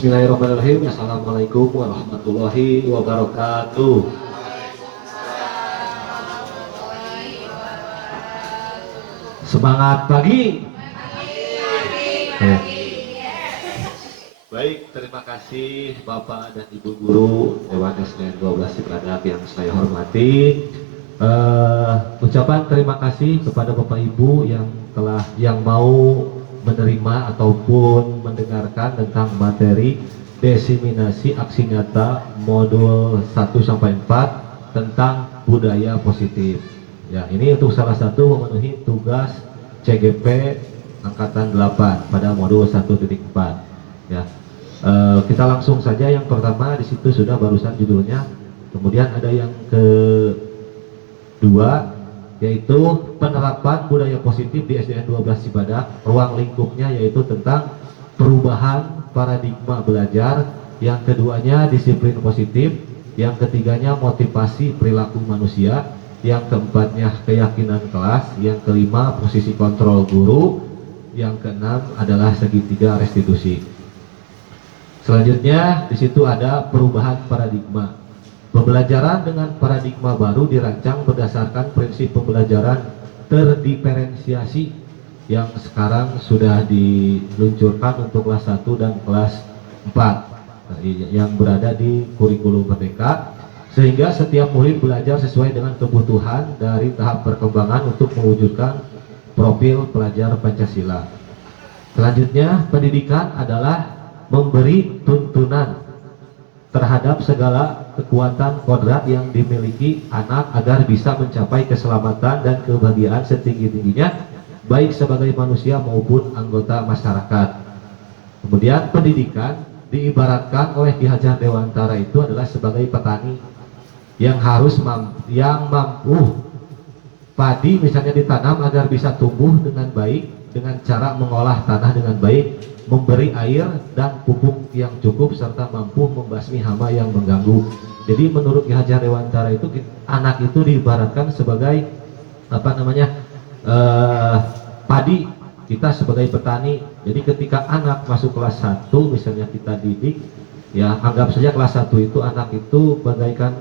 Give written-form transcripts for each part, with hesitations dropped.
Bismillahirrahmanirrahim. Assalamualaikum warahmatullahi wabarakatuh. Semangat pagi. Baik, terima kasih Bapak dan Ibu Guru Dewan SDN 12 Cibadak yang saya hormati. Ucapan terima kasih kepada Bapak Ibu yang mau menerima ataupun mendengarkan tentang materi diseminasi aksi nyata modul 1 sampai 4 tentang budaya positif. Ya, ini untuk salah satu memenuhi tugas CGP angkatan 8 pada modul 1.4. Ya. Kita langsung saja. Yang pertama di situ sudah barusan judulnya. Kemudian ada yang kedua, yaitu penerapan budaya positif di SDN 12 Cibadak. Ruang lingkupnya yaitu tentang perubahan paradigma belajar. Yang keduanya disiplin positif. Yang ketiganya motivasi perilaku manusia. Yang keempatnya keyakinan kelas. Yang kelima posisi kontrol guru. Yang keenam adalah segitiga restitusi. Selanjutnya di situ ada perubahan paradigma. Pembelajaran dengan paradigma baru dirancang berdasarkan prinsip pembelajaran terdiferensiasi yang sekarang sudah diluncurkan untuk kelas 1 dan kelas 4 yang berada di kurikulum Merdeka, sehingga setiap murid belajar sesuai dengan kebutuhan dari tahap perkembangan untuk mewujudkan profil pelajar Pancasila. Selanjutnya, pendidikan adalah memberi tuntunan terhadap segala kekuatan kodrat yang dimiliki anak agar bisa mencapai keselamatan dan kebahagiaan setinggi-tingginya baik sebagai manusia maupun anggota masyarakat. Kemudian pendidikan diibaratkan oleh Ki Hajar Dewantara itu adalah sebagai petani yang mampu padi misalnya ditanam agar bisa tumbuh dengan baik dengan cara mengolah tanah dengan baik, memberi air dan pupuk yang cukup serta mampu membasmi hama yang mengganggu. Jadi menurut Ki Hajar Dewantara itu anak itu diibaratkan sebagai padi, kita sebagai petani. Jadi ketika anak masuk kelas 1 misalnya kita didik, ya anggap saja kelas 1 itu anak itu bagaikan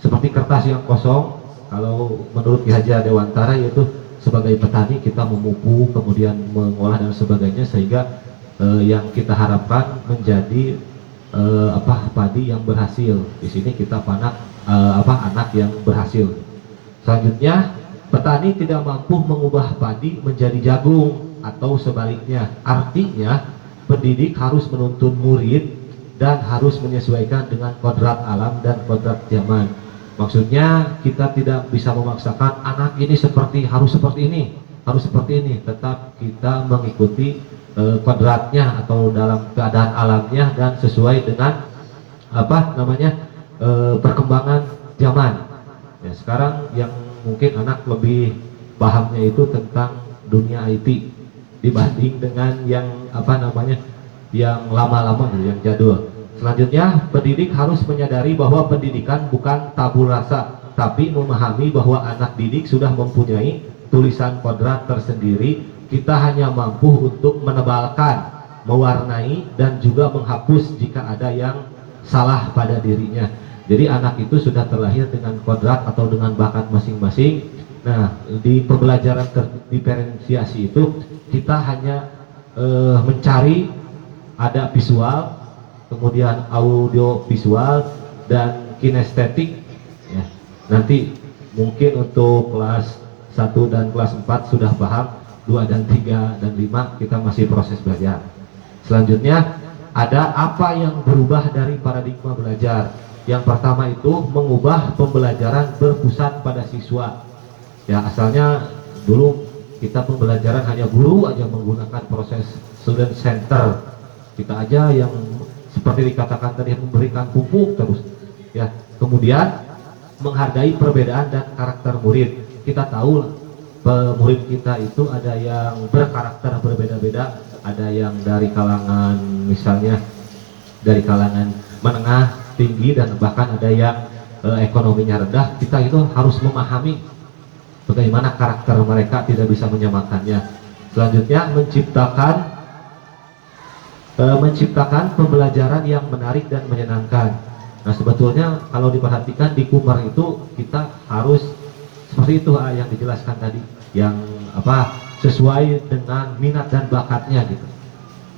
seperti kertas yang kosong. Kalau menurut Ki Hajar Dewantara yaitu sebagai petani kita memupuk kemudian mengolah dan sebagainya sehingga yang kita harapkan menjadi padi yang berhasil. Di sini kita anak yang berhasil. Selanjutnya, petani tidak mampu mengubah padi menjadi jagung atau sebaliknya. Artinya, pendidik harus menuntun murid dan harus menyesuaikan dengan kodrat alam dan kodrat zaman. Maksudnya kita tidak bisa memaksakan anak ini harus seperti ini, tetap kita mengikuti kodratnya atau dalam keadaan alamnya dan sesuai dengan perkembangan zaman. Ya, sekarang yang mungkin anak lebih pahamnya itu tentang dunia IT dibanding dengan yang yang lama-lama yang jadul. Selanjutnya, pendidik harus menyadari bahwa pendidikan bukan tabul rasa, tapi memahami bahwa anak didik sudah mempunyai tulisan kodrat tersendiri. Kita hanya mampu untuk menebalkan, mewarnai, dan juga menghapus jika ada yang salah pada dirinya. Jadi anak itu sudah terlahir dengan kodrat atau dengan bakat masing-masing. Nah, di pembelajaran terdiferensiasi itu kita hanya mencari ada visual, kemudian audio visual dan kinestetik. Ya. Nanti mungkin untuk kelas 1 dan kelas 4 sudah paham, 2 dan 3 dan 5 kita masih proses belajar. Selanjutnya ada apa yang berubah dari paradigma belajar. Yang pertama itu mengubah pembelajaran berpusat pada siswa. Ya, asalnya dulu kita pembelajaran hanya guru aja menggunakan proses student center. Kita aja yang seperti dikatakan tadi memberikan pupuk terus. Ya, kemudian menghargai perbedaan dan karakter murid. Kita tahu murid kita itu ada yang berkarakter berbeda-beda, ada yang dari kalangan misalnya dari kalangan menengah, tinggi, dan bahkan ada yang ekonominya rendah. Kita itu harus memahami bagaimana karakter mereka, tidak bisa menyamakannya. Selanjutnya menciptakan menciptakan pembelajaran yang menarik dan menyenangkan. Nah, sebetulnya kalau diperhatikan di Kumar itu kita harus seperti itu yang dijelaskan tadi, yang sesuai dengan minat dan bakatnya gitu.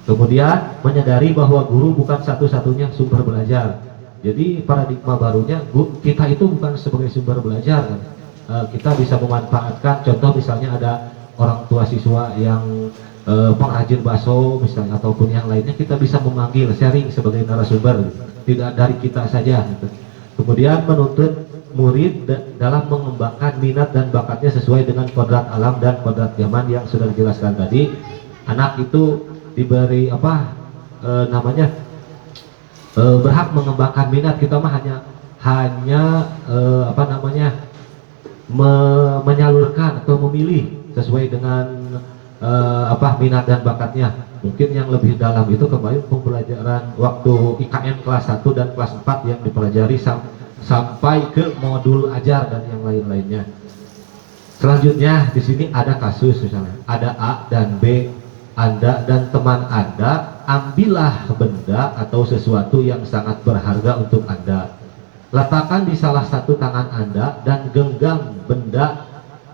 Kemudian menyadari bahwa guru bukan satu-satunya sumber belajar. Jadi paradigma barunya kita itu bukan sebagai sumber belajar kan. Kita bisa memanfaatkan, contoh misalnya ada orang tua siswa yang pengrajin bakso misalnya ataupun yang lainnya, kita bisa memanggil sharing sebagai narasumber, tidak dari kita saja gitu. Kemudian menuntut murid dalam mengembangkan minat dan bakatnya sesuai dengan kodrat alam dan kodrat zaman yang sudah dijelaskan tadi. Anak itu diberi berhak mengembangkan minat. Kita mah hanya menyalurkan atau memilih sesuai dengan minat dan bakatnya. Mungkin yang lebih dalam itu kembali pembelajaran waktu IKN kelas 1 dan kelas 4 yang dipelajari sampai ke modul ajar dan yang lain-lainnya. Selanjutnya di sini ada kasus misalnya, ada A dan B, Anda dan teman Anda ambillah benda atau sesuatu yang sangat berharga untuk Anda. Letakkan di salah satu tangan Anda dan genggam benda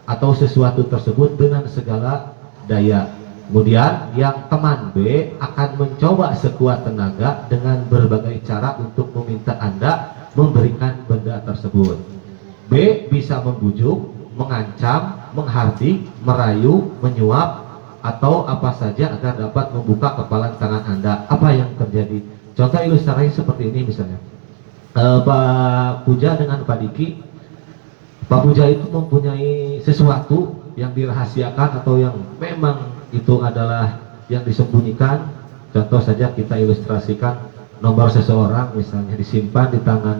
atau sesuatu tersebut dengan segala daya. Kemudian yang teman B akan mencoba sekuat tenaga dengan berbagai cara untuk meminta Anda memberikan benda tersebut. B bisa membujuk, mengancam, menghardik, merayu, menyuap, atau apa saja agar dapat membuka kepalan tangan Anda. Apa yang terjadi? Contoh ilustrasi seperti ini misalnya. Pak Puja dengan Pak Diki. Pak Puja itu mempunyai sesuatu yang dirahasiakan atau yang memang itu adalah yang disembunyikan. Contoh saja kita ilustrasikan nomor seseorang misalnya disimpan di tangan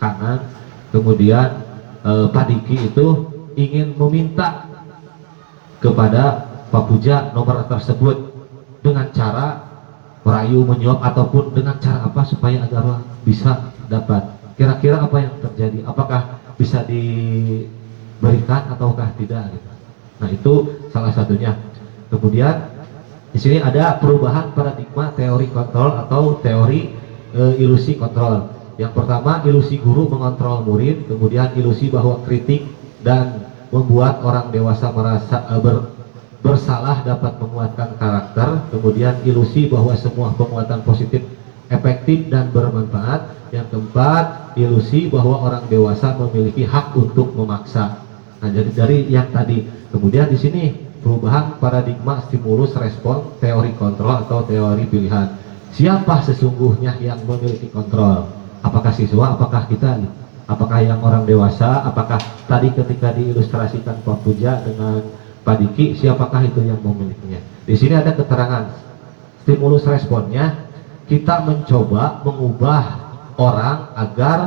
kanan. Kemudian Pak Diki itu ingin meminta kepada Pak Puja nomor tersebut dengan cara merayu, menyuap, ataupun dengan cara apa supaya agar bisa dapat. Kira-kira apa yang terjadi? Apakah bisa diberikan ataukah tidak? Nah, itu salah satunya. Kemudian di sini ada perubahan paradigma teori kontrol atau teori ilusi kontrol. Yang pertama, ilusi guru mengontrol murid. Kemudian ilusi bahwa kritik dan membuat orang dewasa merasa bersalah dapat menguatkan karakter. Kemudian ilusi bahwa semua penguatan positif efektif dan bermanfaat. Yang keempat, ilusi bahwa orang dewasa memiliki hak untuk memaksa. Nah, jadi dari yang tadi. Kemudian di sini perubahan paradigma stimulus respon teori kontrol atau teori pilihan. Siapa sesungguhnya yang memiliki kontrol? Apakah siswa? Apakah kita? Apakah yang orang dewasa? Apakah tadi ketika diilustrasikan Pak Puja dengan Pak Diki, siapakah itu yang memilikinya? Di sini ada keterangan stimulus responnya. Kita mencoba mengubah orang agar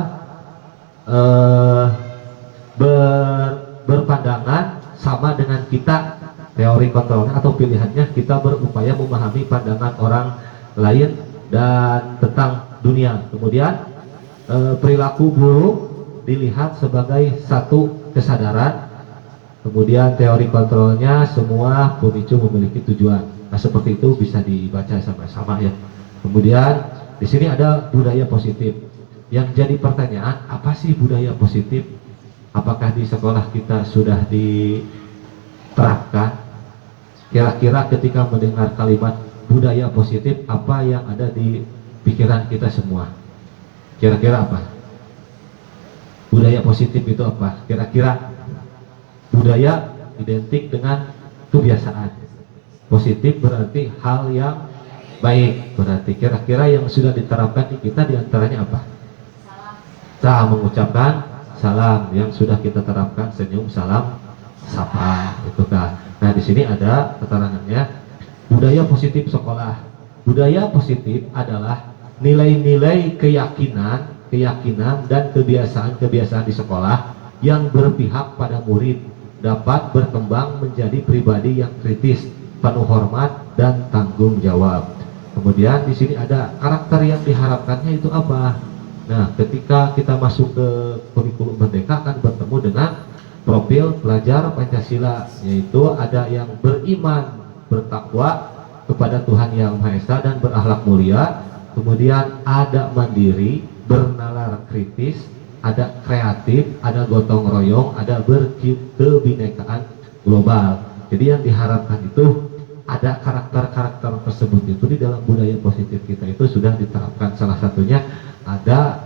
berpandangan sama dengan kita. Teori kontrolnya atau pilihannya, kita berupaya memahami pandangan orang lain dan tentang dunia. Kemudian perilaku buruk dilihat sebagai satu kesadaran. Kemudian teori kontrolnya, semua pemicu memiliki tujuan. Nah, seperti itu bisa dibaca sama-sama ya. Kemudian di sini ada budaya positif. Yang jadi pertanyaan, apa sih budaya positif? Apakah di sekolah kita sudah diterapkan? Kira-kira ketika mendengar kalimat budaya positif, apa yang ada di pikiran kita semua? Kira-kira apa? Budaya positif itu apa? Kira-kira budaya identik dengan kebiasaan. Positif berarti hal yang baik. Berarti kira-kira yang sudah diterapkan di kita diantaranya apa? Salam. Mengucapkan salam. Yang sudah kita terapkan senyum, salam, sapa. Itu kan. Nah, di sini ada keterangannya. Budaya positif sekolah. Budaya positif adalah nilai-nilai keyakinan dan kebiasaan-kebiasaan di sekolah yang berpihak pada murid dapat berkembang menjadi pribadi yang kritis, penuh hormat dan tanggung jawab. Kemudian di sini ada karakter yang diharapkannya itu apa? Nah, ketika kita masuk ke kurikulum Merdeka akan bertemu dengan profil pelajar Pancasila, yaitu ada yang beriman, bertakwa, kepada Tuhan Yang Maha Esa dan berakhlak mulia. Kemudian ada mandiri, bernalar kritis, ada kreatif, ada gotong royong, ada berkebinekaan global. Jadi yang diharapkan itu ada karakter-karakter tersebut itu di dalam budaya positif kita itu sudah diterapkan. Salah satunya ada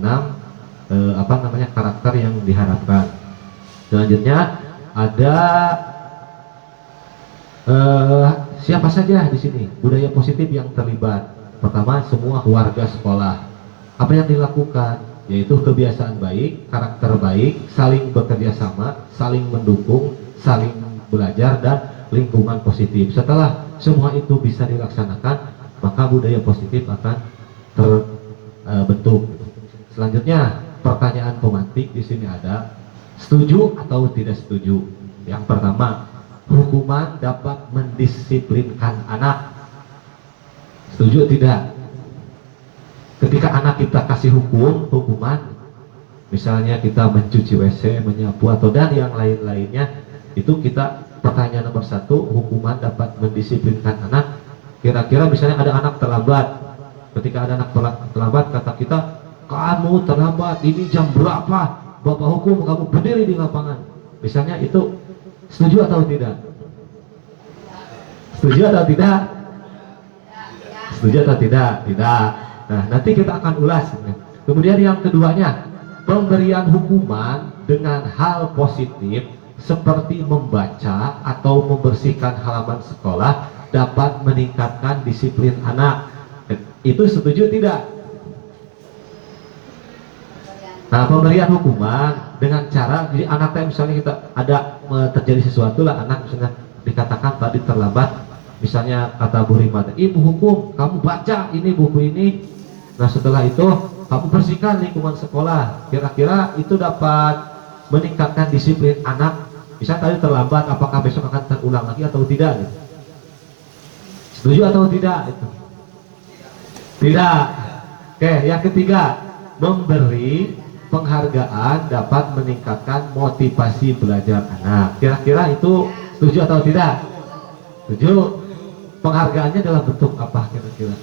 6 karakter yang diharapkan. Selanjutnya ada siapa saja di sini budaya positif yang terlibat. Pertama, semua warga sekolah. Apa yang dilakukan? Yaitu kebiasaan baik, karakter baik, saling bekerja sama, saling mendukung, saling belajar, dan lingkungan positif. Setelah semua itu bisa dilaksanakan, maka budaya positif akan terbentuk. Selanjutnya, pertanyaan pemantik di sini ada, setuju atau tidak setuju? Yang pertama, hukuman dapat mendisiplinkan anak. Setuju tidak? Ketika anak kita kasih hukuman, misalnya kita mencuci WC, menyapu, atau dan yang lain-lainnya, itu kita pertanyaan nomor 1, hukuman dapat mendisiplinkan anak. Kira-kira misalnya ada anak terlambat. Ketika ada anak terlambat, kata kita, kamu terlambat, ini jam berapa? Bapak hukum kamu berdiri di lapangan. Misalnya itu setuju atau tidak? Setuju atau tidak? Setuju atau tidak? Tidak. Nah, nanti kita akan ulas. Kemudian yang keduanya, pemberian hukuman dengan hal positif seperti membaca atau membersihkan halaman sekolah dapat meningkatkan disiplin anak. Itu setuju tidak? Nah, pemberian hukuman dengan cara, jadi anaknya misalnya kita ada terjadi sesuatu lah, anak misalnya dikatakan tadi terlambat, misalnya kata Bu Rima, ibu hukum, kamu baca ini buku ini. Nah, setelah itu kamu bersihkan lingkungan sekolah. Kira-kira itu dapat meningkatkan disiplin anak. Bisa tadi terlambat, apakah besok akan terulang lagi atau tidak? Setuju atau tidak? Itu tidak. Oke, yang ketiga, memberi penghargaan dapat meningkatkan motivasi belajar anak. Kira-kira itu setuju atau tidak? Setuju. Penghargaannya dalam bentuk apa kira-kira?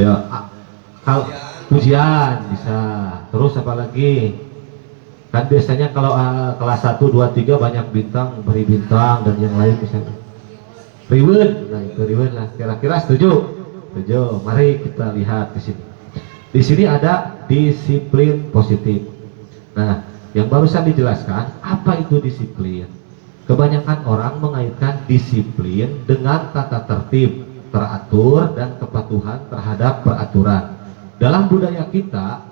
Ya, kalau pujian bisa. Terus apa lagi? Kan biasanya kalau kelas 1, 2, 3 banyak bintang, beri bintang dan yang lain misalnya. Reward, nah itu reward lah. Kira-kira setuju? Setuju. Mari kita lihat di sini. Di sini ada disiplin positif. Nah, yang barusan dijelaskan, apa itu disiplin? Kebanyakan orang mengaitkan disiplin dengan tata tertib, teratur, dan kepatuhan terhadap peraturan. Dalam budaya kita,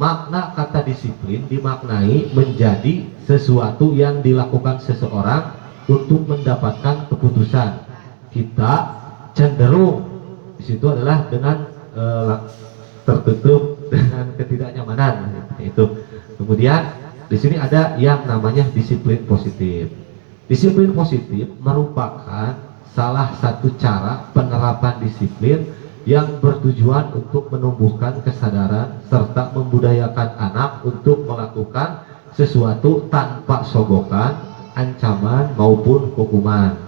makna kata disiplin dimaknai menjadi sesuatu yang dilakukan seseorang untuk mendapatkan keputusan. Kita cenderung di situ adalah dengan tertutup dengan ketidaknyamanan itu. Kemudian di sini ada yang namanya disiplin positif. Disiplin positif merupakan salah satu cara penerapan disiplin yang bertujuan untuk menumbuhkan kesadaran serta membudayakan anak untuk melakukan sesuatu tanpa sogokan, ancaman maupun hukuman.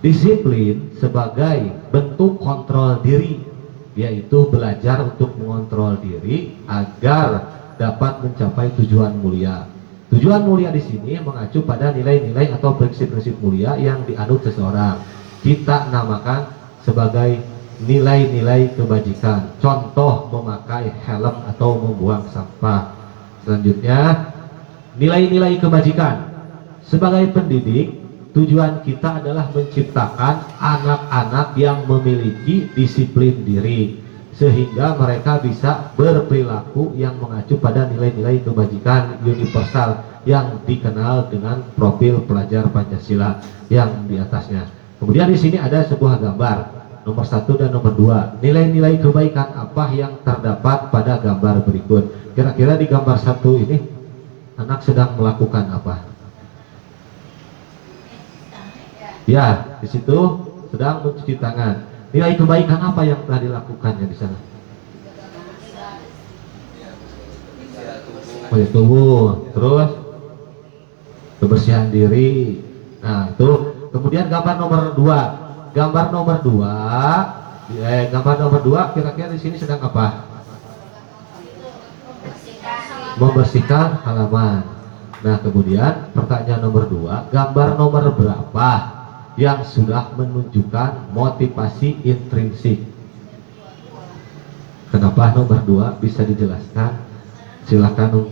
Disiplin sebagai bentuk kontrol diri, yaitu belajar untuk mengontrol diri agar dapat mencapai tujuan mulia. Tujuan mulia di sini mengacu pada nilai-nilai atau prinsip-prinsip mulia yang dianut seseorang. Kita namakan sebagai nilai-nilai kebajikan. Contoh, memakai helm atau membuang sampah. Selanjutnya, nilai-nilai kebajikan. Sebagai pendidik, tujuan kita adalah menciptakan anak-anak yang memiliki disiplin diri, sehingga mereka bisa berperilaku yang mengacu pada nilai-nilai kebajikan universal yang dikenal dengan profil pelajar Pancasila yang di atasnya. Kemudian di sini ada sebuah gambar, nomor 1 dan nomor 2. Nilai-nilai kebaikan apa yang terdapat pada gambar berikut? Kira-kira di gambar 1 ini anak sedang melakukan apa? Ya, di situ sedang mencuci tangan. Nilai kebaikan apa yang telah dilakukannya di sana? Oh, tubuh, terus kebersihan diri. Nah, itu. Kemudian gambar nomor 2. gambar nomor 2, gambar nomor 2 kira-kira di sini sedang apa? Membersihkan halaman. Nah, kemudian pertanyaan nomor 2, gambar nomor berapa yang sudah menunjukkan motivasi intrinsik? Kenapa nomor 2? Bisa dijelaskan? Silakan.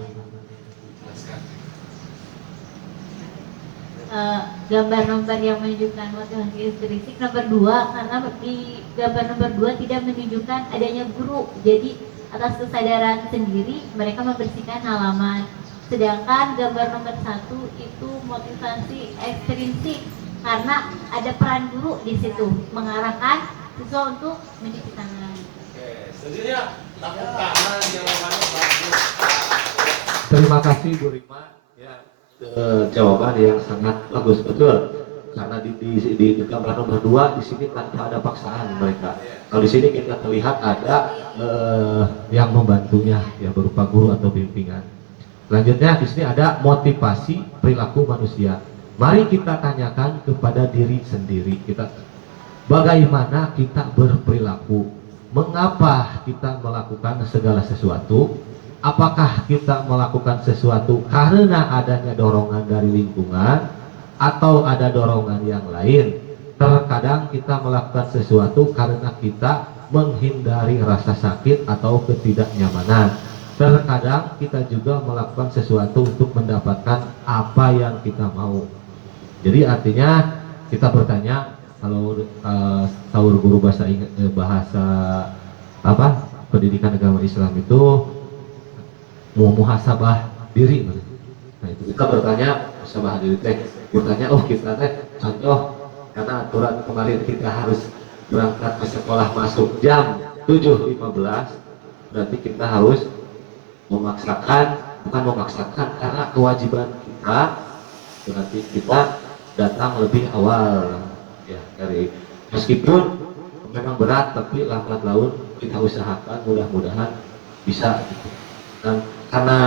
Gambar-gambar yang menunjukkan motivasi intrinsik nomor 2, karena di gambar nomor 2 tidak menunjukkan adanya guru, jadi atas kesadaran sendiri mereka membersihkan halaman. Sedangkan gambar nomor 1 itu motivasi ekstrinsik, karena ada peran guru di situ mengarahkan siswa untuk mencuci tangan. Oke, selanjutnya tepuk tangan jawabannya bagus. Terima kasih Bu Rima, ya, jawaban yang sangat bagus, betul. Karena di gambar nomor 2 di sini tanpa ada paksaan mereka. Kalau di sini kita terlihat ada yang membantunya, ya, berupa guru atau bimbingan. Selanjutnya di sini ada motivasi perilaku manusia. Mari kita tanyakan kepada diri sendiri, bagaimana kita berperilaku? Mengapa kita melakukan segala sesuatu? Apakah kita melakukan sesuatu karena adanya dorongan dari lingkungan atau ada dorongan yang lain? Terkadang kita melakukan sesuatu karena kita menghindari rasa sakit atau ketidaknyamanan. Terkadang kita juga melakukan sesuatu untuk mendapatkan apa yang kita mau. Jadi artinya kita bertanya, kalau sahur guru bahasa pendidikan agama Islam itu muhasabah diri. Nah, itu kita bertanya muhasabah diri teh. Bertanya, kita teh contoh, karena aturan kemarin kita harus berangkat ke sekolah masuk jam 7.15, berarti kita harus bukan memaksakan, karena kewajiban kita, berarti kita datang lebih awal, ya, meskipun memang berat, tapi lambat laun kita usahakan, mudah-mudahan bisa gitu. Dan karena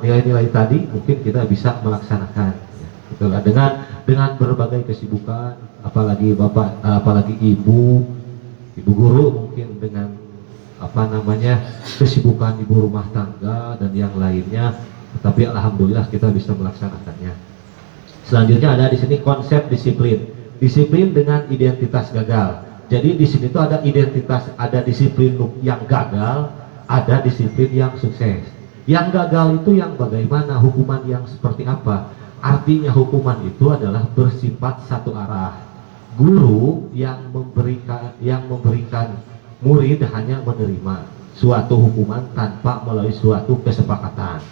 nilai-nilai tadi mungkin kita bisa melaksanakan, ya, itulah dengan berbagai kesibukan, apalagi ibu guru mungkin dengan kesibukan ibu rumah tangga dan yang lainnya, tapi alhamdulillah kita bisa melaksanakannya. Selanjutnya ada di sini konsep disiplin. Disiplin dengan identitas gagal. Jadi di sini tuh ada identitas, ada disiplin yang gagal, ada disiplin yang sukses. Yang gagal itu yang bagaimana, hukuman yang seperti apa? Artinya hukuman itu adalah bersifat satu arah. Guru yang memberikan murid hanya menerima suatu hukuman tanpa melalui suatu kesepakatan.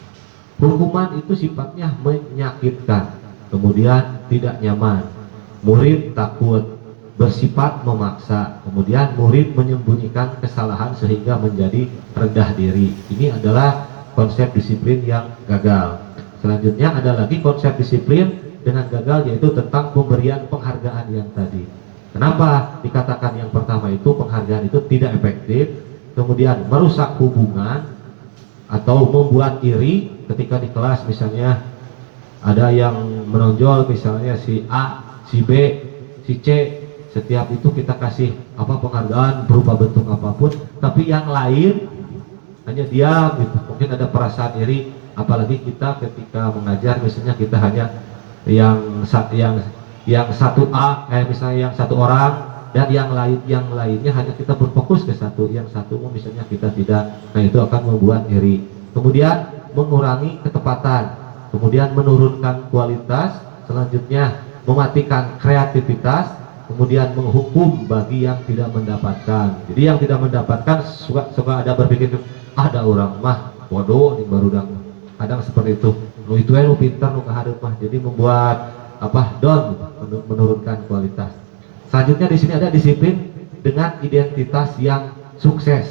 Hukuman itu sifatnya menyakitkan, kemudian tidak nyaman. Murid takut, bersifat memaksa, kemudian murid menyembunyikan kesalahan sehingga menjadi rendah diri. Ini adalah konsep disiplin yang gagal. Selanjutnya ada lagi konsep disiplin dengan gagal, yaitu tentang pemberian penghargaan yang tadi. Kenapa dikatakan yang pertama itu penghargaan itu tidak efektif, kemudian merusak hubungan atau membuat iri ketika di kelas, misalnya ada yang menonjol, misalnya si A, si B, si C, setiap itu kita kasih penghargaan berupa bentuk apapun, tapi yang lain hanya diam gitu. Mungkin ada perasaan iri, apalagi kita ketika mengajar, misalnya kita hanya yang satu A, misalnya yang satu orang, dan yang lainnya hanya kita berfokus ke satu, yang satu misalnya kita tidak. Nah, itu akan membuat iri. Kemudian mengurangi ketepatan, kemudian menurunkan kualitas, selanjutnya mematikan kreativitas, kemudian menghukum bagi yang tidak mendapatkan. Jadi yang tidak mendapatkan suka ada berpikir, ada orang mah bodoh ini baru kadang seperti itu. Itu pintar kaharep mah, jadi membuat menurunkan kualitas. Selanjutnya di sini ada disiplin dengan identitas yang sukses,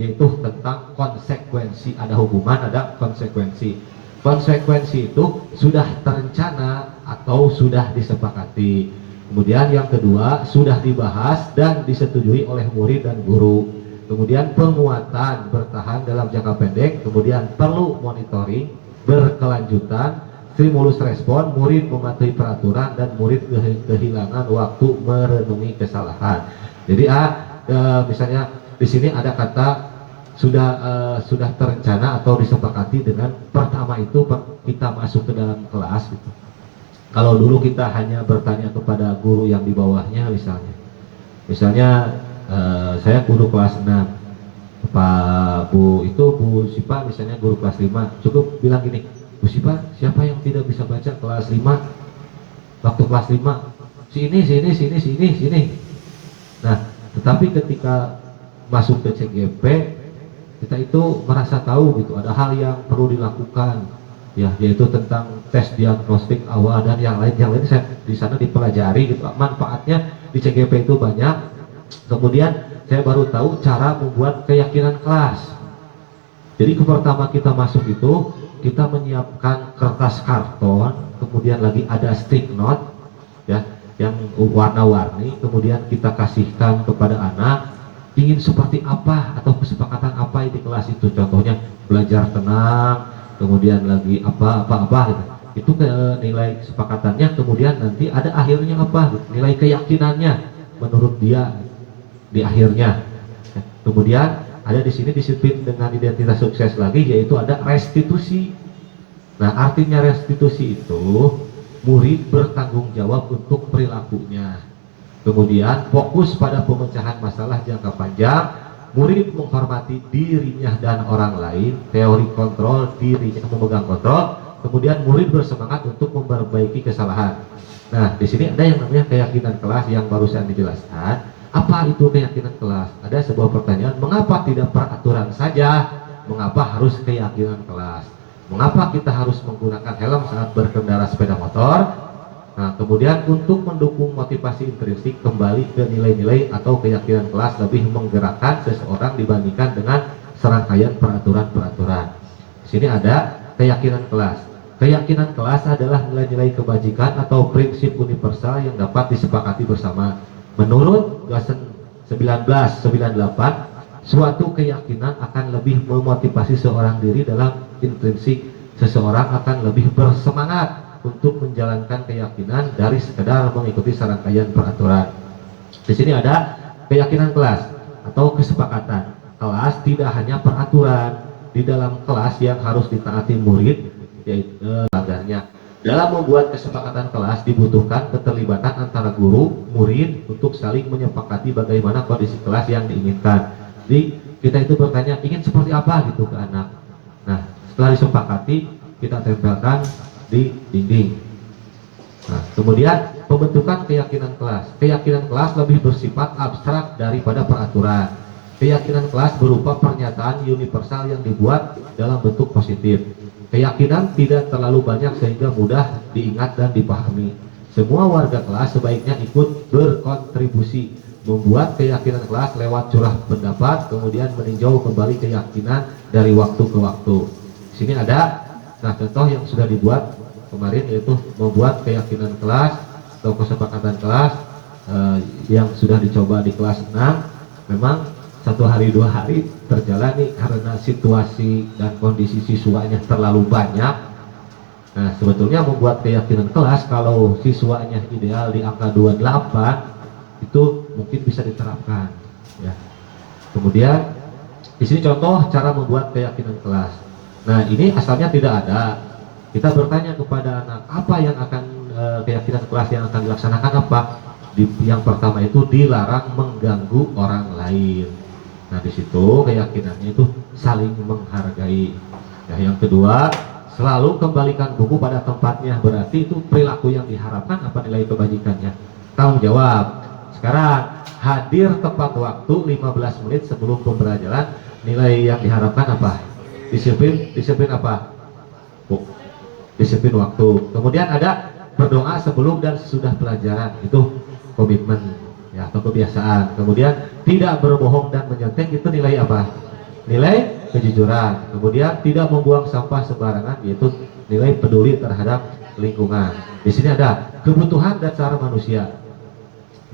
yaitu tentang konsekuensi. Ada hukuman, ada konsekuensi. Konsekuensi itu sudah terencana atau sudah disepakati. Kemudian yang kedua, sudah dibahas dan disetujui oleh murid dan guru. Kemudian penguatan bertahan dalam jangka pendek, kemudian perlu monitoring berkelanjutan. stimulus respon, murid mematuhi peraturan dan murid kehilangan waktu merenungi kesalahan. Jadi misalnya di sini ada kata sudah terencana atau disepakati dengan pertama itu kita masuk ke dalam kelas gitu. Kalau dulu kita hanya bertanya kepada guru yang di bawahnya misalnya saya guru kelas 6, Pak Bu itu Bu Sipa misalnya guru kelas 5, cukup bilang gini, Bu Sipa siapa yang tidak bisa baca kelas 5 waktu kelas 5 sini. Nah tetapi ketika masuk ke CGP kita itu merasa tahu gitu ada hal yang perlu dilakukan ya, yaitu tentang tes diagnostik awal dan yang lain saya di sana dipelajari gitu, manfaatnya di CGP itu banyak. Kemudian saya baru tahu cara membuat keyakinan kelas. Jadi pertama kita masuk itu kita menyiapkan kertas karton, kemudian lagi ada stick note ya yang warna-warni, kemudian kita kasihkan kepada anak ingin seperti apa atau kesepakatan apa di kelas itu, contohnya belajar tenang, kemudian lagi apa gitu. Itu nilai kesepakatannya, kemudian nanti ada akhirnya apa gitu, nilai keyakinannya menurut dia di akhirnya. Kemudian ada di sini disiplin dengan identitas sukses lagi, yaitu ada restitusi. Nah artinya restitusi itu murid bertanggung jawab untuk perilakunya. Kemudian fokus pada pemecahan masalah jangka panjang, murid menghormati dirinya dan orang lain, teori kontrol, dirinya memegang kontrol, kemudian murid bersemangat untuk memperbaiki kesalahan. Nah, di sini ada yang namanya keyakinan kelas yang barusan dijelaskan. Apa itu keyakinan kelas? Ada sebuah pertanyaan, mengapa tidak peraturan saja? Mengapa harus keyakinan kelas? Mengapa kita harus menggunakan helm saat berkendara sepeda motor? Nah, kemudian untuk mendukung motivasi intrinsik kembali ke nilai-nilai atau keyakinan kelas lebih menggerakkan seseorang dibandingkan dengan serangkaian peraturan-peraturan. Di sini ada keyakinan kelas. Keyakinan kelas adalah nilai-nilai kebajikan atau prinsip universal yang dapat disepakati bersama. Menurut Gassen 1998, suatu keyakinan akan lebih memotivasi seorang diri dalam intrinsik. Seseorang akan lebih bersemangat untuk menjalankan keyakinan dari sekedar mengikuti serangkaian peraturan. Di sini ada keyakinan kelas atau kesepakatan. Kelas tidak hanya peraturan, di dalam kelas yang harus ditaati murid, yaitu pelanggannya. Dalam membuat kesepakatan kelas dibutuhkan keterlibatan antara guru, murid untuk saling menyepakati bagaimana kondisi kelas yang diinginkan. Jadi kita itu bertanya ingin seperti apa gitu ke anak. Nah, setelah disepakati kita tempelkan di dinding. Nah, kemudian pembentukan keyakinan kelas. Keyakinan kelas lebih bersifat abstrak daripada peraturan. Keyakinan kelas berupa pernyataan universal yang dibuat dalam bentuk positif. Keyakinan tidak terlalu banyak sehingga mudah diingat dan dipahami. Semua warga kelas sebaiknya ikut berkontribusi membuat keyakinan kelas lewat curah pendapat, kemudian meninjau kembali keyakinan dari waktu ke waktu. Di sini ada contoh yang sudah dibuat kemarin, yaitu membuat keyakinan kelas atau kesepakatan kelas yang sudah dicoba di kelas 6. Memang 1 hari 2 hari terjalani karena situasi dan kondisi siswanya terlalu banyak. Nah, sebetulnya membuat keyakinan kelas kalau siswanya ideal di angka 28 itu mungkin bisa diterapkan ya. Kemudian di sini contoh cara membuat keyakinan kelas. Nah, ini asalnya tidak ada. Kita bertanya kepada anak, apa yang akan keyakinan kelas yang akan dilaksanakan apa? Yang pertama itu dilarang mengganggu orang lain. Nah, di situ keyakinannya itu saling menghargai. Ya, yang kedua, selalu kembalikan buku pada tempatnya. Berarti itu perilaku yang diharapkan, apa nilai kebajikannya? Tanggung jawab. Sekarang hadir tepat waktu 15 menit sebelum pembelajaran. Nilai yang diharapkan apa? Disiplin apa? Disiplin waktu. Kemudian ada berdoa sebelum dan sesudah pelajaran, itu komitmen ya atau kebiasaan. Kemudian tidak berbohong dan menyontek, itu nilai apa? Nilai kejujuran. Kemudian tidak membuang sampah sembarangan, yaitu nilai peduli terhadap lingkungan. Di sini ada kebutuhan dasar manusia.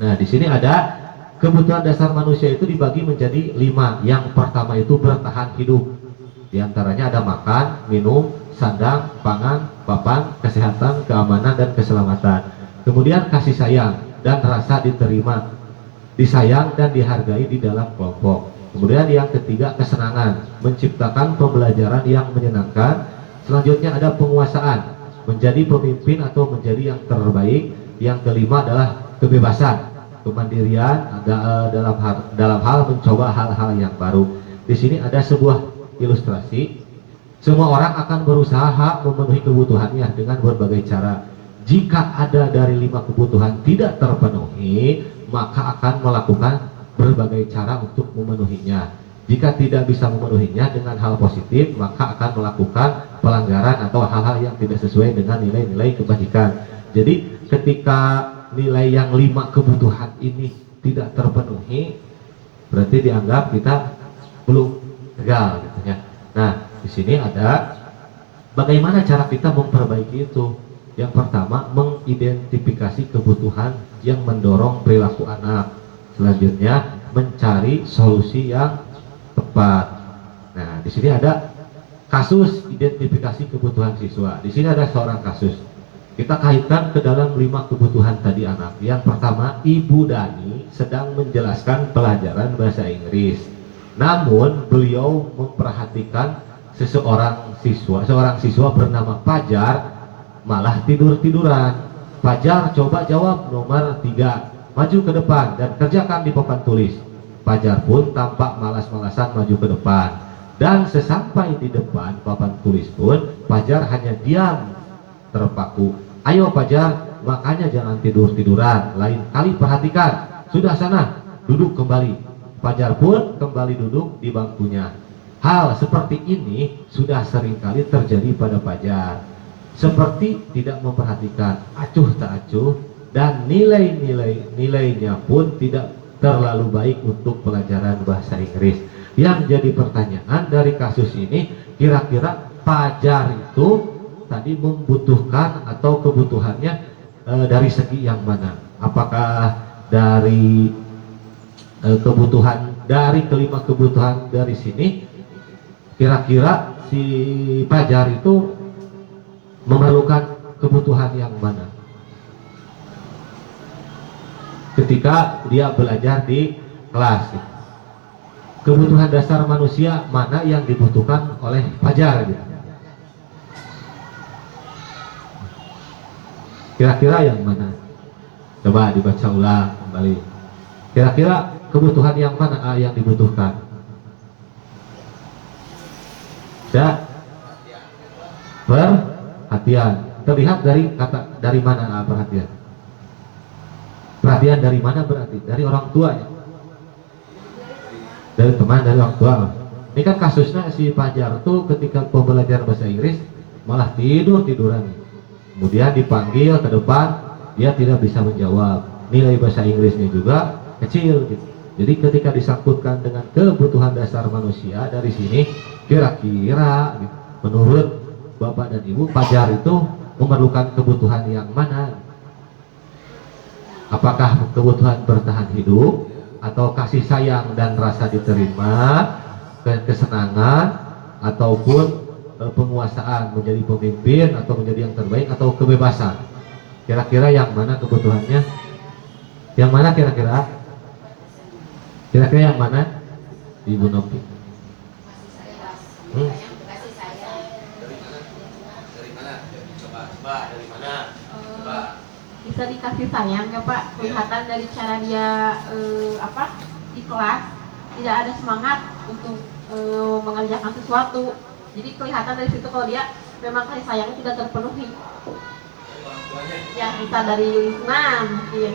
Nah, di sini ada kebutuhan dasar manusia itu dibagi menjadi 5. Yang pertama itu bertahan hidup. Di antaranya ada makan, minum, sandang, pangan, papan, kesehatan, keamanan, dan keselamatan. Kemudian kasih sayang dan rasa diterima, disayang dan dihargai di dalam kelompok. Kemudian yang ketiga kesenangan, menciptakan pembelajaran yang menyenangkan. Selanjutnya ada penguasaan, menjadi pemimpin atau menjadi yang terbaik. Yang kelima adalah kebebasan, kemandirian dalam hal mencoba hal-hal yang baru. Di sini ada sebuah ilustrasi. Semua orang akan berusaha memenuhi kebutuhannya dengan berbagai cara. Jika ada dari 5 kebutuhan tidak terpenuhi, maka akan melakukan berbagai cara untuk memenuhinya. Jika tidak bisa memenuhinya dengan hal positif, maka akan melakukan pelanggaran atau hal-hal yang tidak sesuai dengan nilai-nilai kebajikan. Jadi ketika nilai yang 5 kebutuhan ini tidak terpenuhi, berarti dianggap kita belum gagal gitu ya. Nah, di sini ada bagaimana cara kita memperbaiki itu. Yang pertama, mengidentifikasi kebutuhan yang mendorong perilaku anak. Selanjutnya, mencari solusi yang tepat. Nah, di sini ada kasus identifikasi kebutuhan siswa. Di sini ada seorang kasus. Kita kaitkan ke dalam 5 kebutuhan tadi anak. Yang pertama, Ibu Dani sedang menjelaskan pelajaran bahasa Inggris. Namun beliau memperhatikan seorang siswa bernama Fajar malah tidur-tiduran. Fajar coba jawab nomor 3, maju ke depan dan kerjakan di papan tulis. Fajar pun tampak malas-malasan maju ke depan. Dan sesampai di depan papan tulis pun Fajar hanya diam terpaku. Ayo Fajar, makanya jangan tidur-tiduran. Lain kali perhatikan. Sudah sana, duduk kembali. Fajar pun kembali duduk di bangkunya. Hal seperti ini sudah seringkali terjadi pada Fajar. Seperti tidak memperhatikan, acuh tak acuh, dan nilainya pun tidak terlalu baik untuk pelajaran bahasa Inggris. Yang jadi pertanyaan dari kasus ini, kira-kira Fajar itu tadi membutuhkan atau kebutuhannya dari segi yang mana? Apakah dari kebutuhan dari kelima kebutuhan dari sini, kira-kira si Fajar itu memerlukan kebutuhan yang mana ketika dia belajar di kelas? Kebutuhan dasar manusia mana yang dibutuhkan oleh Fajar gitu? Kira-kira yang mana? Coba dibaca ulang kembali. Kira-kira kebutuhan yang mana yang dibutuhkan? Ya, perhatian. Terlihat dari kata dari mana perhatian? Perhatian dari mana berarti? Dari orang tuanya. Dari teman, dari orang tua. Ini kan kasusnya si Fajar tuh ketika pembelajaran bahasa Inggris malah tiduran. Kemudian dipanggil ke depan, dia tidak bisa menjawab. Nilai bahasa Inggrisnya juga kecil gitu. Jadi ketika disangkutkan dengan kebutuhan dasar manusia dari sini, kira-kira gitu, menurut Bapak dan Ibu, Fajar itu memerlukan kebutuhan yang mana? Apakah kebutuhan bertahan hidup, atau kasih sayang dan rasa diterima, kesenangan, ataupun penguasaan, menjadi pemimpin atau menjadi yang terbaik, atau kebebasan? Kira-kira yang mana kebutuhannya? Yang mana kira-kira? Kira-kira yang mana? Ibu Nopi. Dari mana? Coba dari mana? Coba. Bisa dikasih sayang ya Pak, kelihatan dari cara dia di kelas tidak ada semangat untuk mengerjakan sesuatu. Jadi kelihatan dari situ kalau dia memang kasih sayangnya tidak terpenuhi. Ya bisa dari lingkungan, iya.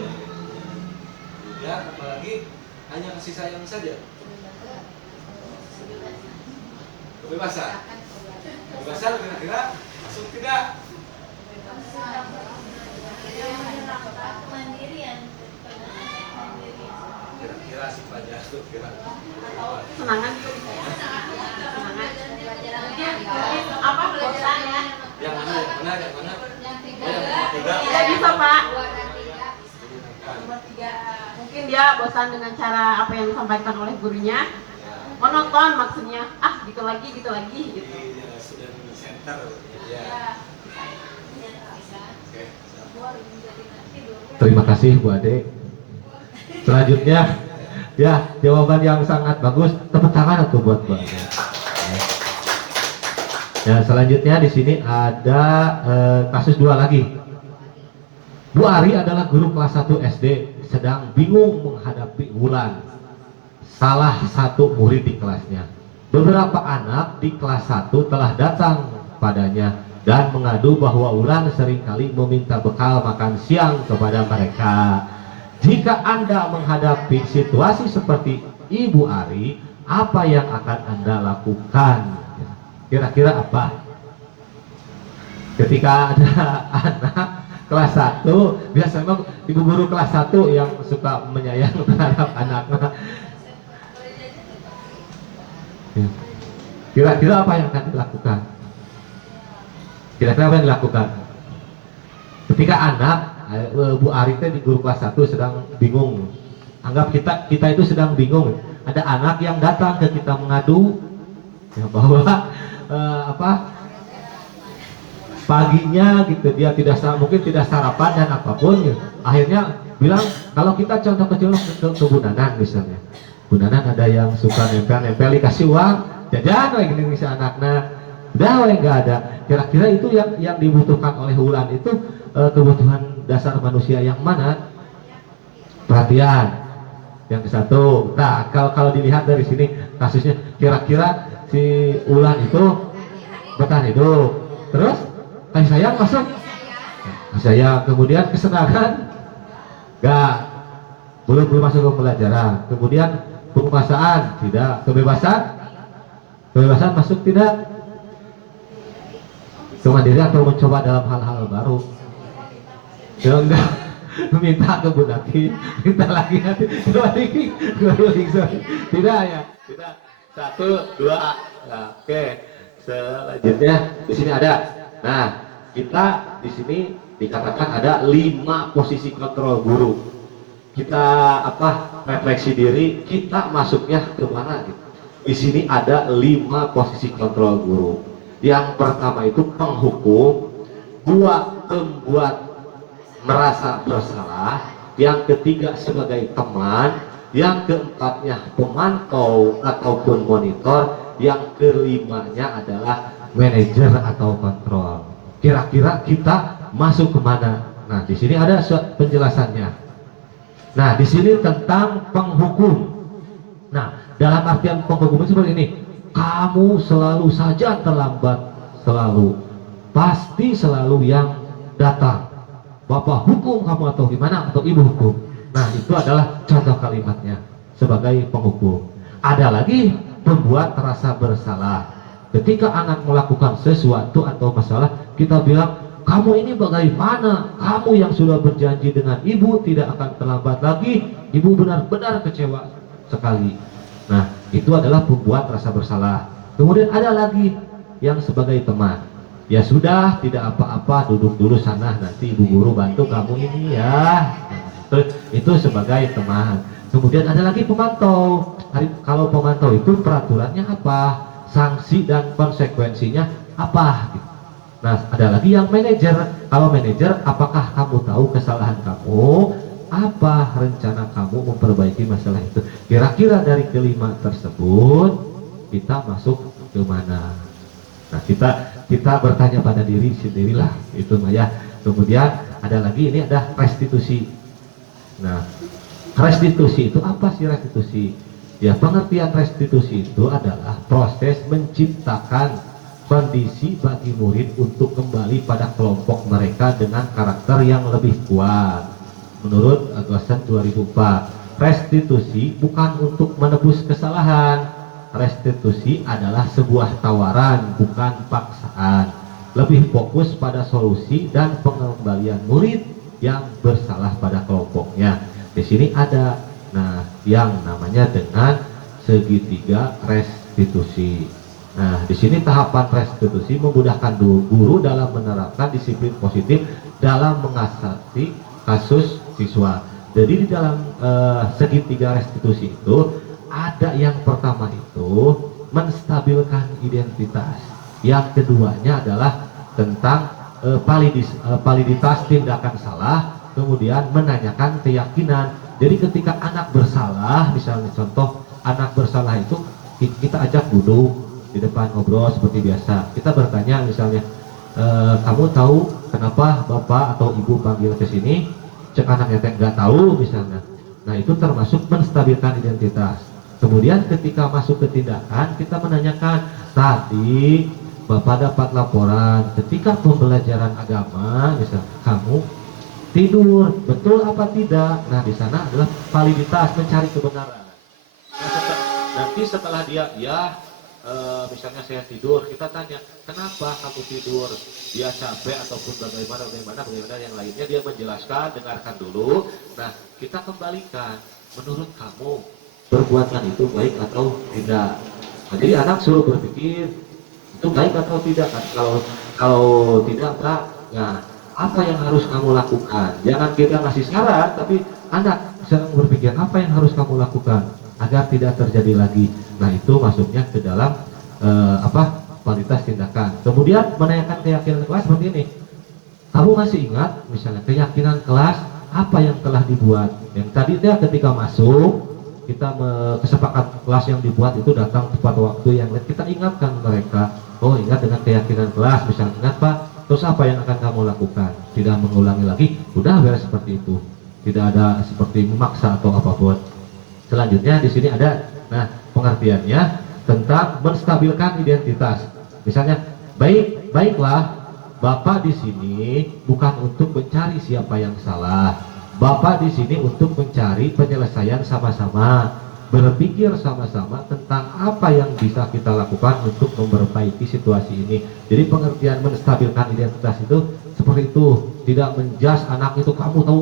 Ya, apalagi hanya kasih sayang saja. Kebebasan. Kebebasan kira-kira masuk tidak? Kira-kira si Fajar itu kira. Kesenangan juga bisa ya. Kesenangan. Apa bosan ya? Yang mana? Oh, yang tiga. Tidak bisa Pak. Nomor 3. Mungkin dia bosan dengan cara apa yang disampaikan oleh gurunya. Monoton maksudnya. Gitu lagi gitu. Jadi dia sudah Ntar, ya. Oke. Terima kasih Bu Ade. Selanjutnya, ya jawaban yang sangat bagus. Tepuk tangan tuh buat Bu Ade. Ya, selanjutnya di sini ada kasus 2 lagi. Bu Ari adalah guru kelas 1 SD sedang bingung menghadapi Wulan, salah satu murid di kelasnya. Beberapa anak di kelas 1 telah datang padanya dan mengadu bahwa Wulan seringkali meminta bekal makan siang kepada mereka. Jika Anda menghadapi situasi seperti Ibu Ari, apa yang akan Anda lakukan? Kira-kira apa? Ketika ada anak kelas 1, biasanya ibu guru kelas 1 yang suka menyayang terhadap anaknya. Kira-kira apa yang akan dilakukan? Kira-kira apa yang dilakukan? Ketika anak Bu Ari di guru kelas 1 sedang bingung. Anggap kita itu sedang bingung. Ada anak yang datang ke kita mengadu ya, bahwa paginya gitu dia mungkin tidak sarapan dan apapun gitu. Akhirnya bilang kalau kita contoh kecil ke Bu Nanan misalnya, Bu Nanan ada yang suka nempel dikasih uang jajan lagi nih misalnya anaknya udah nggak ada. Kira-kira itu yang dibutuhkan oleh Wulan itu kebutuhan dasar manusia yang mana? Perhatian yang satu. Nah kalau dilihat dari sini kasusnya, kira-kira si Wulan itu bertahan hidup, terus kasih sayang masuk, kasih sayang, kemudian kesenangan enggak, belum masuk ke pelajaran, kemudian penguasaan tidak, kebebasan masuk tidak, kemandirian atau mencoba dalam hal-hal baru ya enggak, minta ke Bu Nati, minta lagi nanti tidak ya, tidak. 1, 2, nah, oke. Selanjutnya di sini ada. Nah, kita di sini dikatakan ada 5 posisi kontrol guru. Kita refleksi diri, kita masuknya ke mana gitu. Di sini ada 5 posisi kontrol guru. Yang pertama itu penghukum, 2 pembuat merasa bersalah, yang ketiga sebagai teman, yang keempatnya pemantau ataupun monitor, yang kelimanya adalah manajer atau kontrol. Kira-kira kita masuk kemana? Nah, di sini ada penjelasannya. Nah, di sini tentang penghukum. Nah, dalam artian penghukum itu seperti ini. Kamu selalu saja terlambat, selalu. Pasti selalu yang datang. Bapak hukum kamu atau gimana? Atau ibu hukum. Nah, itu adalah contoh kalimatnya sebagai penghukum. Ada lagi pembuat rasa bersalah. Ketika anak melakukan sesuatu atau masalah, kita bilang, kamu ini bagaimana? Kamu yang sudah berjanji dengan ibu tidak akan terlambat lagi. Ibu benar-benar kecewa sekali. Nah, itu adalah pembuat rasa bersalah. Kemudian ada lagi yang sebagai teman. Ya sudah, tidak apa-apa, duduk dulu sana, nanti ibu guru bantu kamu ini ya. Itu sebagai teman. Kemudian ada lagi pemantau. Kalau pemantau itu peraturannya apa? Sanksi dan konsekuensinya apa? Nah, ada lagi yang manajer. Kalau manajer, apakah kamu tahu kesalahan kamu? Apa rencana kamu memperbaiki masalah itu? Kira-kira dari kelima tersebut, kita masuk ke mana? Nah, kita bertanya pada diri sendirilah, itu ya. Kemudian ada lagi, ini ada restitusi. Nah, restitusi itu apa sih restitusi? Ya, pengertian restitusi itu adalah proses menciptakan kondisi bagi murid untuk kembali pada kelompok mereka dengan karakter yang lebih kuat. Menurut Agusan 2004, restitusi bukan untuk menebus kesalahan. Restitusi adalah sebuah tawaran, bukan paksaan. Lebih fokus pada solusi dan pengembalian murid yang bersalah pada kelompoknya. Di sini ada, nah, yang namanya dengan segitiga restitusi. Nah, di sini tahapan restitusi memudahkan guru dalam menerapkan disiplin positif dalam mengasati kasus siswa. Jadi di dalam segitiga restitusi itu ada yang pertama itu menstabilkan identitas. Yang keduanya adalah tentang validitas tindakan salah, kemudian menanyakan keyakinan. Jadi ketika anak bersalah, misalnya contoh anak bersalah itu kita ajak duduk di depan ngobrol seperti biasa. Kita bertanya misalnya, kamu tahu kenapa bapak atau ibu panggil ke sini? Cek anaknya teh nggak tahu misalnya. Nah itu termasuk menstabilkan identitas. Kemudian ketika masuk ke tindakan, kita menanyakan, tadi bapak dapat laporan ketika pembelajaran agama, misal kamu tidur, betul apa tidak? Nah di sana adalah validitas, mencari kebenaran. Nanti setelah dia ya misalnya saya tidur, kita tanya kenapa kamu tidur, dia capek ataupun bagaimana yang lainnya, dia menjelaskan, dengarkan dulu. Nah kita kembalikan, menurut kamu perbuatan itu baik atau tidak. Nah, jadi anak suruh berpikir itu baik atau tidak kan. Kalau tidak Pak, nah apa yang harus kamu lakukan? Jangan kita ngasih saran, tapi anak sedang berpikir apa yang harus kamu lakukan agar tidak terjadi lagi. Nah itu masuknya ke dalam kualitas tindakan. Kemudian menanyakan keyakinan kelas seperti ini. Kamu masih ingat misalnya keyakinan kelas apa yang telah dibuat? Yang tadi dia ketika masuk kita kesepakatan kelas yang dibuat itu datang tepat waktu yang kita ingatkan mereka. Oh ingat dengan keyakinan kelas, misalnya ingat Pak, terus apa yang akan kamu lakukan? Tidak mengulangi lagi, udah beres seperti itu. Tidak ada seperti memaksa atau apapun. Selanjutnya di sini ada, nah pengertiannya tentang menstabilkan identitas. Misalnya, baiklah, Bapak di sini bukan untuk mencari siapa yang salah. Bapak di sini untuk mencari penyelesaian sama-sama, berpikir sama-sama tentang apa yang bisa kita lakukan untuk memperbaiki situasi ini. Jadi pengertian menstabilkan identitas itu seperti itu, tidak menjas anak itu kamu tahu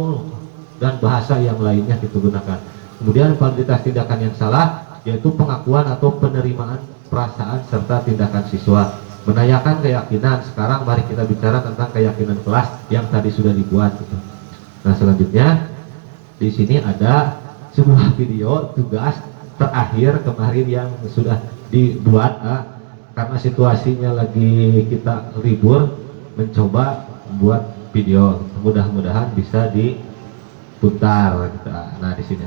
dan bahasa yang lainnya kita gunakan. Kemudian validitas tindakan yang salah yaitu pengakuan atau penerimaan perasaan serta tindakan siswa. Menanyakan keyakinan. Sekarang mari kita bicara tentang keyakinan kelas yang tadi sudah dibuat. Nah selanjutnya di sini ada sebuah video tugas terakhir kemarin yang sudah dibuat karena situasinya lagi kita libur, mencoba membuat video. Mudah-mudahan bisa diputar. Nah di sini.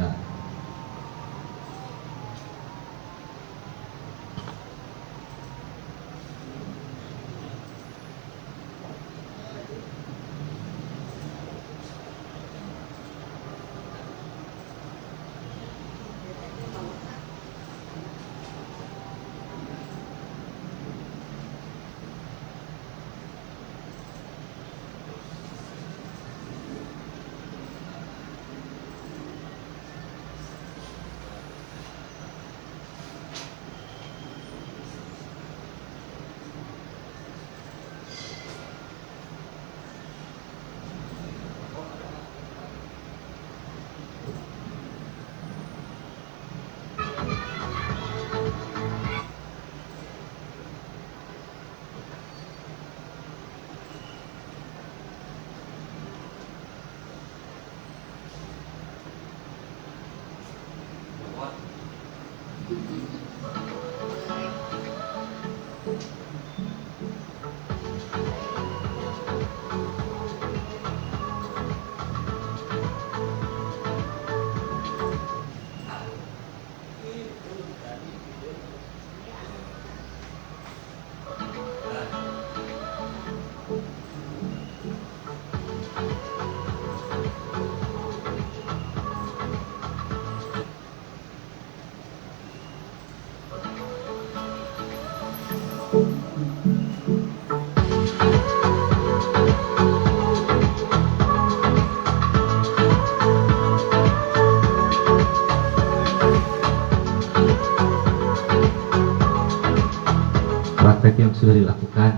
Praktek yang sudah dilakukan.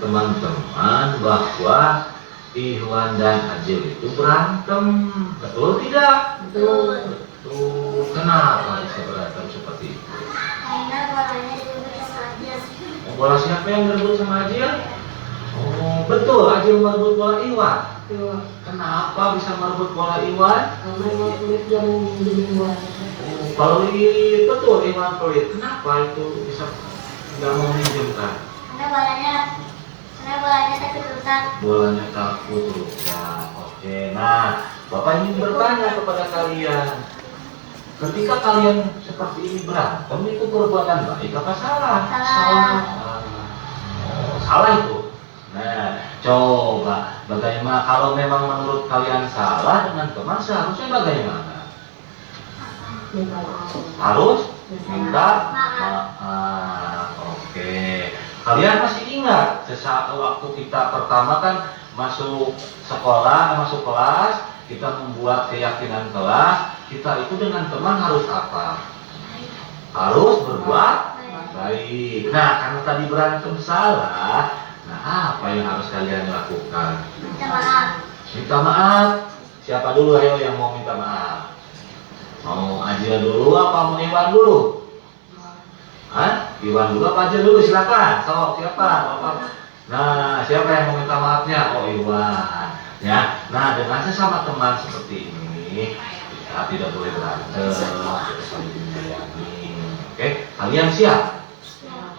Teman-teman, bahwa Ikhwan dan Ajil itu berantem, betul tidak? Betul. Betul. Kenapa bisa berantem seperti itu? Karena bolanya direbut sama Ajil. Bola siapa yang merebut sama Ajil? Oh, betul, Ajil merebut bola Iwan. Kenapa bisa merebut bola Iwan? Karena Iwan pelit dia mau minjemin bola. Oh, kalau betul Iwan pelit, kenapa itu bisa nggak mau minjemkan? Karena bolanya takut rusak. Bolanya takut rusak. Oke, nah Bapak ingin bertanya kepada kalian, ketika kalian seperti ini berantem, itu perbuatan baik apa salah? Salah. Salah itu. Nah, coba bagaimana kalau memang menurut kalian salah dengan teman, seharusnya bagaimana? Harus minta maaf. Oke. Kalian masih ingat sesaat waktu kita pertama kan masuk sekolah, masuk kelas, kita membuat keyakinan kelas, kita itu dengan teman harus apa? Harus berbuat baik. Nah, karena tadi berantem salah, nah apa yang harus kalian lakukan? Minta maaf. Minta maaf. Siapa dulu ayo yang mau minta maaf? Mau Ajil dulu apa mau Iwan dulu? Hah? Iwan dulu apa Ajil dulu? Silakan. So, siapa? Nah, siapa yang mau minta maafnya? Oh, Iwan. Ya. Nah, dengan sesama teman seperti ini, kita tidak boleh berantem, kita saling menyayangi. Oke, kalian siap?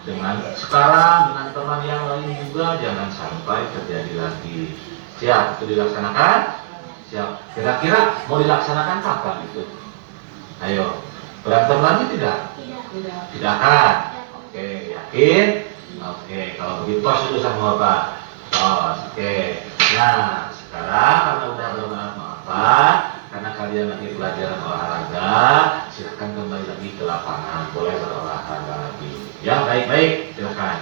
Dengan sekarang dengan teman yang lain juga jangan sampai terjadi lagi. Siap? Itu dilaksanakan? Siap. Kira-kira mau dilaksanakan kapan itu? Ayo, berantem lagi tidak? Tidak kan? Oke, yakin? Oke, kalau begitu tos dulu sama Bapak. Tos, oke. Nah, sekarang karena udah bermaaf-maafan, karena kalian lagi pelajaran olahraga, silakan kembali lagi ke lapangan, boleh berolahraga lagi. Ya, baik-baik, silakan.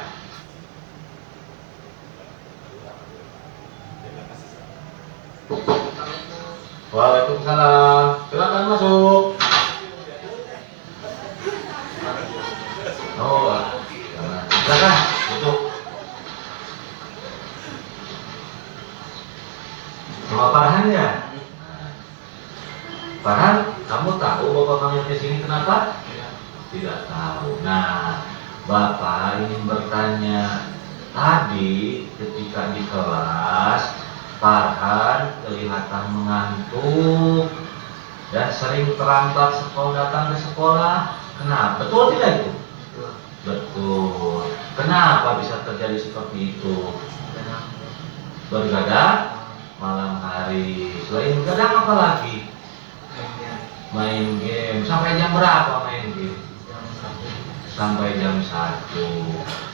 Waalaikumsalam. Silakan masuk. Oh, silakan masuk. Sama Farhan ya? Farhan, kamu tahu Bapak panggil ke sini kenapa? Tidak tahu. Nah, Bapak ingin bertanya, tadi ketika di kelas Farhan kelihatan mengantuk dan sering terlambat datang ke sekolah. Kenapa? Betul tidak itu? Betul. Kenapa bisa terjadi seperti itu? Bergadang malam hari. Selain begadang apa lagi? Main game. Sampai jam berapa main game? Sampai jam 1.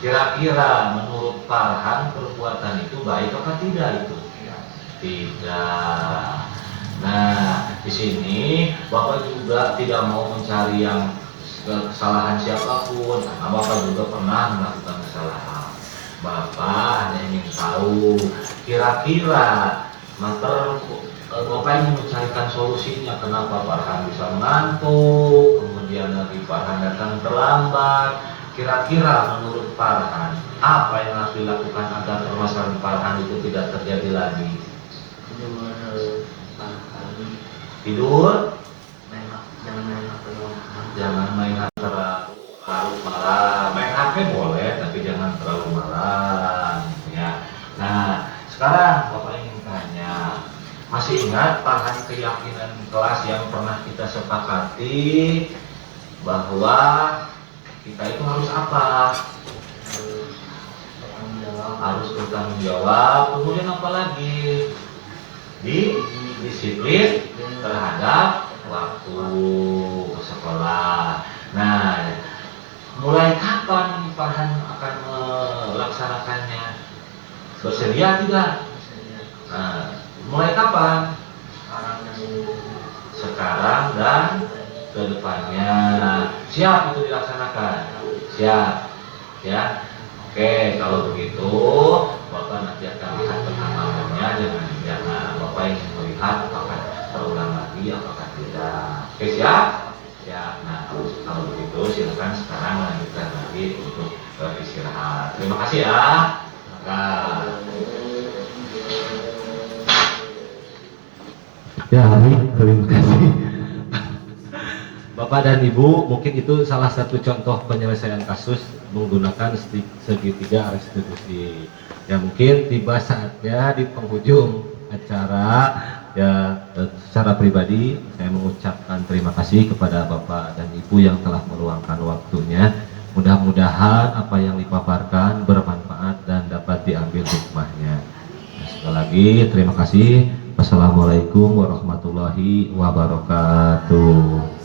Kira-kira menurut Farhan perbuatan itu baik apa tidak itu? Tidak. Nah, di sini Bapak juga tidak mau mencari yang kesalahan siapapun, karena Bapak juga pernah melakukan kesalahan. Bapak hanya ingin tahu kira-kira Bapak ingin mencarikan solusinya, kenapa Farhan bisa mengantuk, kemudian lagi Farhan datang terlambat. Kira-kira menurut Farhan apa yang harus dilakukan agar permasalahan Farhan itu tidak terjadi lagi? Tidur, jangan main terlalu malam. Main HP boleh, tapi jangan terlalu malam. Ya. Nah, sekarang Bapak ingin tanya, masih ingat Farhan keyakinan kelas yang pernah kita sepakati bahwa kita itu harus apa? Harus bertanggung jawab. Kemudian apa lagi? Disiplin terhadap waktu sekolah. Nah, mulai kapan Farhan akan melaksanakannya? Bersedia tidak? Nah, mulai kapan? Sekarang dan kedepannya. Siap itu dilaksanakan? Siap, ya. Oke, kalau begitu Bapak nanti akan lihat perkembangannya. Jangan Bapak Bapak ingin melihat apakah terulang lagi, apakah tidak. Oke, siap? Ya, nah kalau begitu silakan sekarang lanjutkan lagi untuk beristirahat. Terima kasih ya. Nah. Ya, baik, terima kasih. Bapak dan Ibu, mungkin itu salah satu contoh penyelesaian kasus menggunakan segitiga restitusi. Ya mungkin tiba saatnya di penghujung acara, ya secara pribadi saya mengucapkan terima kasih kepada Bapak dan Ibu yang telah meluangkan waktunya. Mudah-mudahan apa yang dipaparkan bermanfaat dan dapat diambil hikmahnya. Sekali lagi terima kasih. Wassalamualaikum warahmatullahi wabarakatuh.